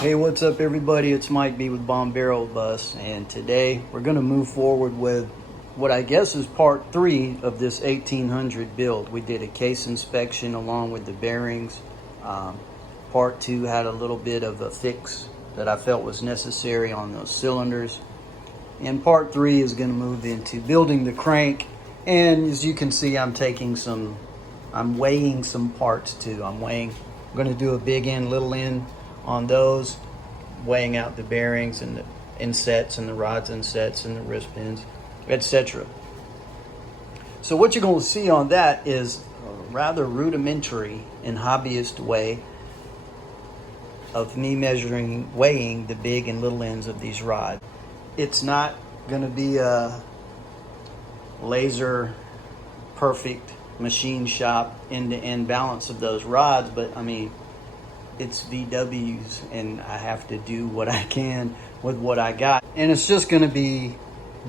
Hey, what's up everybody? It's Mike B with Bombero Bus, and today we're going to move forward with what I guess is part 3 of this 1800 build. We did a case inspection along with the bearings. Part 2 had a little bit of a fix that I felt was necessary on those cylinders. And part 3 is going to move into building the crank. And as you can see, I'm weighing some parts too. I'm going to do a big end, little end on those, weighing out the bearings and the insets and the rods insets and the wrist pins, etc. So what you're going to see on that is a rather rudimentary and hobbyist way of me weighing the big and little ends of these rods. It's not going to be a laser perfect machine shop end-to-end balance of those rods, but I mean, it's VWs and I have to do what I can with what I got. And it's just going to be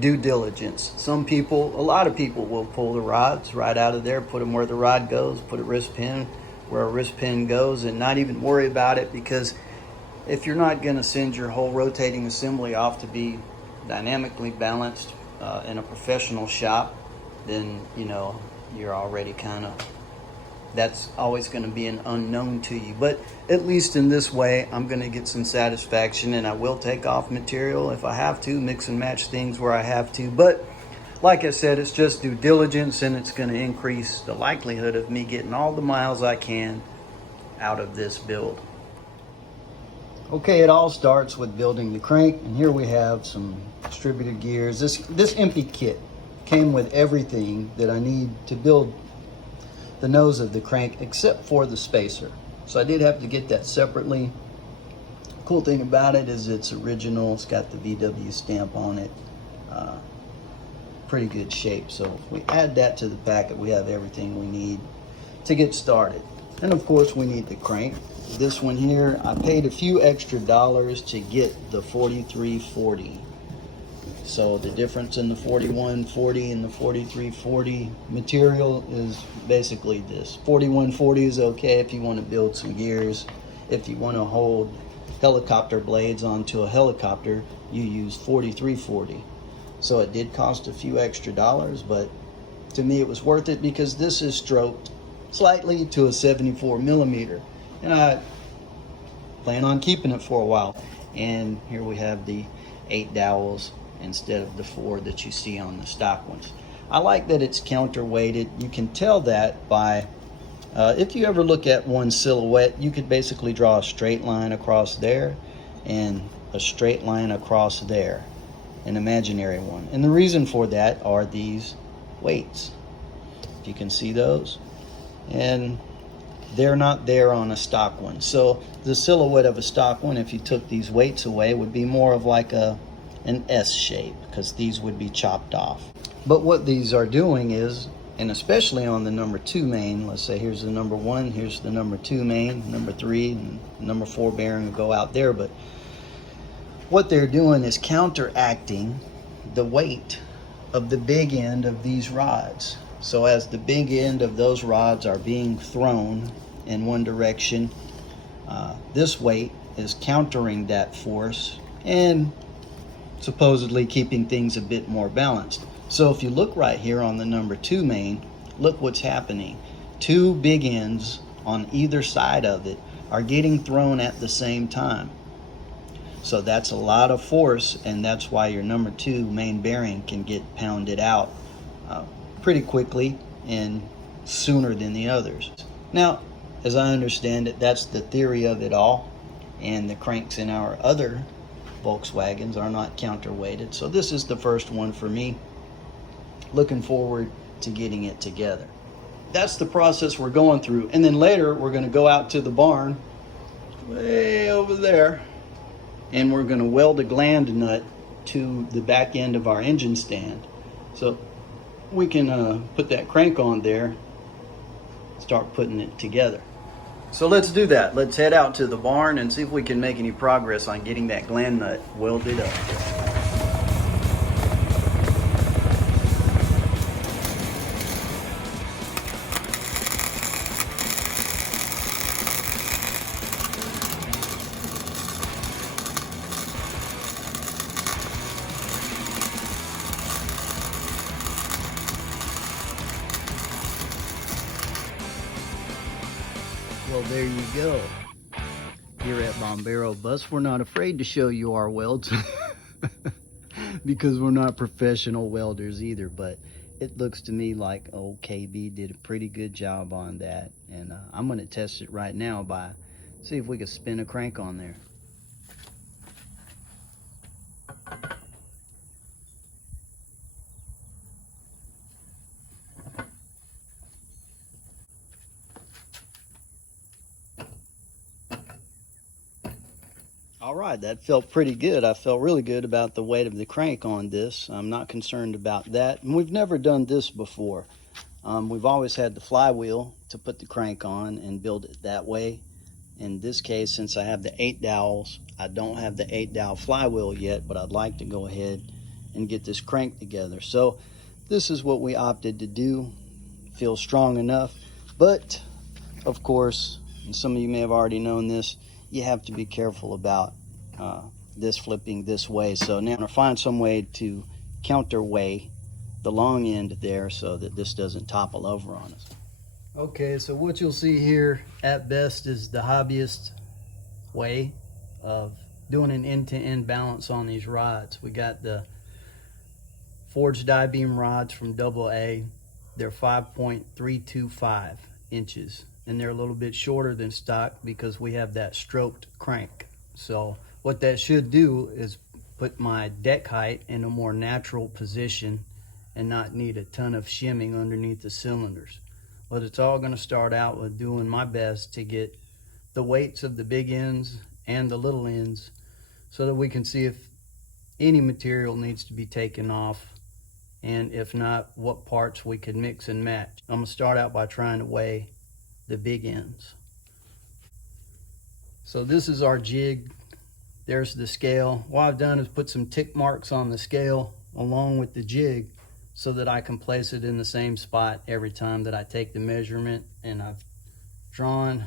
due diligence. A lot of people will pull the rods right out of there, put them where the rod goes, put a wrist pin where a wrist pin goes, and not even worry about it, because if you're not going to send your whole rotating assembly off to be dynamically balanced in a professional shop, then you're already that's always going to be an unknown to you. But at least in this way, I'm going to get some satisfaction, and I will take off material if I have to, mix and match things where I have to. But like I said, it's just due diligence, and it's going to increase the likelihood of me getting all the miles I can out of this build. Okay, it all starts with building the crank, and here we have some distributed gears. This empty kit came with everything that I need to build the nose of the crank except for the spacer. So I did have to get that separately. Cool thing about it is it's original. It's got the VW stamp on it. Pretty good shape. So if we add that to the packet, we have everything we need to get started. And of course we need the crank. This one here, I paid a few extra dollars to get the 4340. So the difference in the 4140 and the 4340 material is basically this. 4140 is okay if you want to build some gears. If you want to hold helicopter blades onto a helicopter, you use 4340. So it did cost a few extra dollars, but to me it was worth it because this is stroked slightly to a 74 millimeter. And I plan on keeping it for a while. And here we have the 8 dowels instead of the 4 that you see on the stock ones. I like that it's counterweighted. You can tell that by, if you ever look at one silhouette, you could basically draw a straight line across there and a straight line across there, an imaginary one. And the reason for that are these weights. If you can see those. And they're not there on a stock one. So the silhouette of a stock one, if you took these weights away, would be more of like an S shape, because these would be chopped off. But what these are doing is, and especially on the number 2 main, let's say here's the number 1, here's the number 2 main, number 3, and number 4 bearing will go out there. But what they're doing is counteracting the weight of the big end of these rods. So as the big end of those rods are being thrown in one direction, this weight is countering that force and supposedly keeping things a bit more balanced. So if you look right here on the number 2 main, look what's happening. 2 big ends on either side of it are getting thrown at the same time. So that's a lot of force, and that's why your number 2 main bearing can get pounded out pretty quickly and sooner than the others. Now, as I understand it, that's the theory of it all, and the cranks in our other Volkswagens are not counterweighted. So this is the first one for me. Looking forward to getting it together. That's the process we're going through. And then later we're going to go out to the barn way over there, and we're going to weld a gland nut to the back end of our engine stand. So we can put that crank on there, start putting it together. So let's do that. Let's head out to the barn and see if we can make any progress on getting that gland nut welded up. there you go. Here at Bombero Bus, we're not afraid to show you our welds because we're not professional welders either, but it looks to me like old KB did a pretty good job on that. And I'm going to test it right now by see if we can spin a crank on there. All right, that felt pretty good. I felt really good about the weight of the crank on this. I'm not concerned about that. And we've never done this before. We've always had the flywheel to put the crank on and build it that way. In this case, since I have the 8 dowels, I don't have the 8 dowel flywheel yet, but I'd like to go ahead and get this crank together. So this is what we opted to do. Feels strong enough, but of course, and some of you may have already known this, you have to be careful about this flipping this way. So now I'm gonna find some way to counterweigh the long end there so that this doesn't topple over on us. Okay, so what you'll see here at best is the hobbyist way of doing an end-to-end balance on these rods. We got the forged die beam rods from AA. They're 5.325 inches, and they're a little bit shorter than stock because we have that stroked crank. So what that should do is put my deck height in a more natural position and not need a ton of shimming underneath the cylinders. But it's all going to start out with doing my best to get the weights of the big ends and the little ends so that we can see if any material needs to be taken off, and if not, what parts we could mix and match. I'm going to start out by trying to weigh the big ends. So this is our jig. There's the scale. What I've done is put some tick marks on the scale along with the jig so that I can place it in the same spot every time that I take the measurement, and I've drawn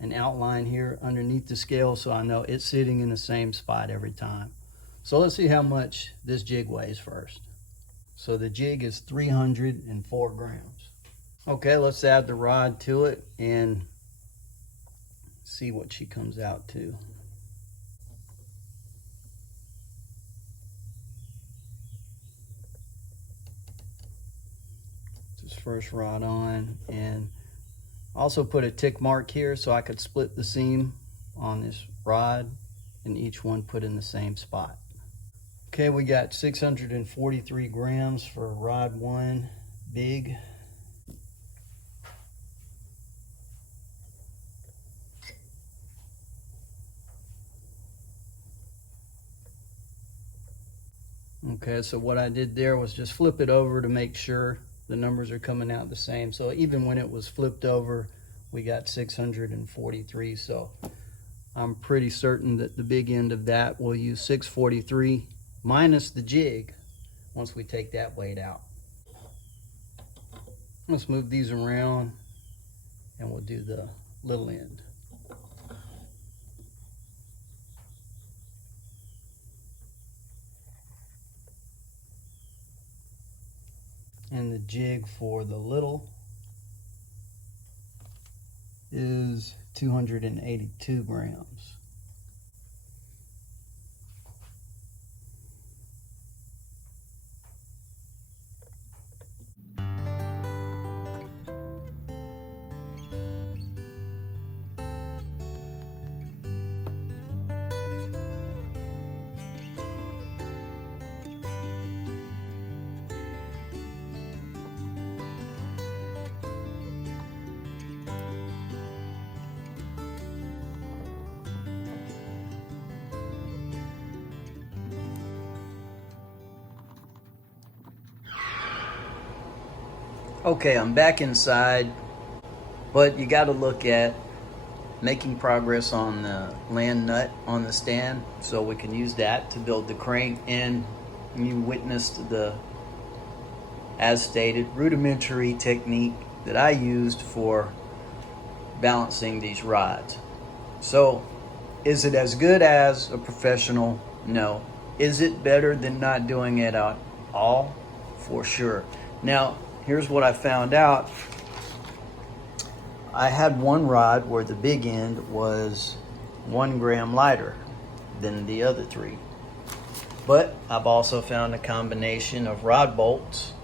an outline here underneath the scale so I know it's sitting in the same spot every time. So let's see how much this jig weighs first. So the jig is 304 grams. Okay, let's add the rod to it and see what she comes out to. This first rod on, and also put a tick mark here so I could split the seam on this rod and each one put in the same spot. Okay, we got 643 grams for rod 1 big. Okay, so what I did there was just flip it over to make sure the numbers are coming out the same. So even when it was flipped over, we got 643. So I'm pretty certain that the big end of that will use 643 minus the jig once we take that weight out. Let's move these around and we'll do the little end. And the jig for the little is 282 grams. Okay, I'm back inside, but you got to look at making progress on the land nut on the stand so we can use that to build the crank. And you witnessed the, as stated, rudimentary technique that I used for balancing these rods. So is it as good as a professional? No. Is it better than not doing it at all? For sure. Now, here's what I found out. I had one rod where the big end was 1 gram lighter than the other 3. But I've also found a combination of rod bolts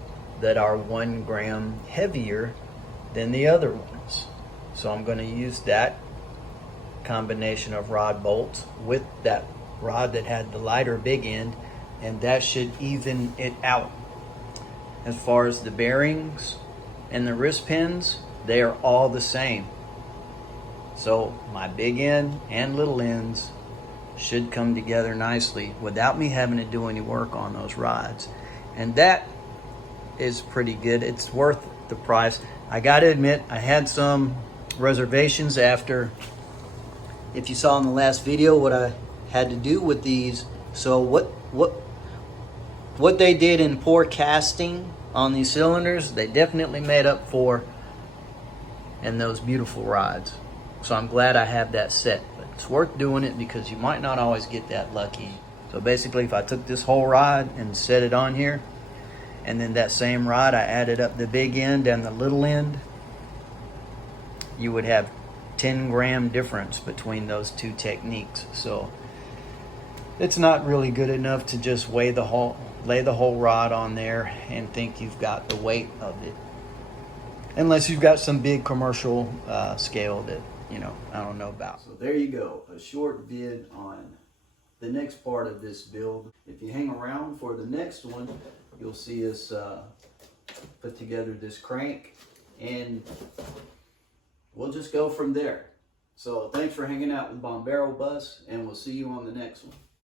that are 1 gram heavier than the other ones. So I'm going to use that combination of rod bolts with that rod that had the lighter big end, and that should even it out. As far as the bearings and the wrist pins, they are all the same. So my big end and little ends should come together nicely without me having to do any work on those rods. And that is pretty good. It's worth the price. I gotta admit, I had some reservations after, if you saw in the last video what I had to do with these. So what they did in poor casting on these cylinders, they definitely made up for in those beautiful rods. So I'm glad I have that set. But it's worth doing it because you might not always get that lucky. So basically, if I took this whole rod and set it on here, and then that same rod I added up the big end and the little end, you would have 10 gram difference between those two techniques. So it's not really good enough to just lay the whole rod on there and think you've got the weight of it, unless you've got some big commercial scale that I don't know about. So there you go, a short vid on the next part of this build. If you hang around for the next one, you'll see us put together this crank, and we'll just go from there. So thanks for hanging out with Bombero Bus, and we'll see you on the next one.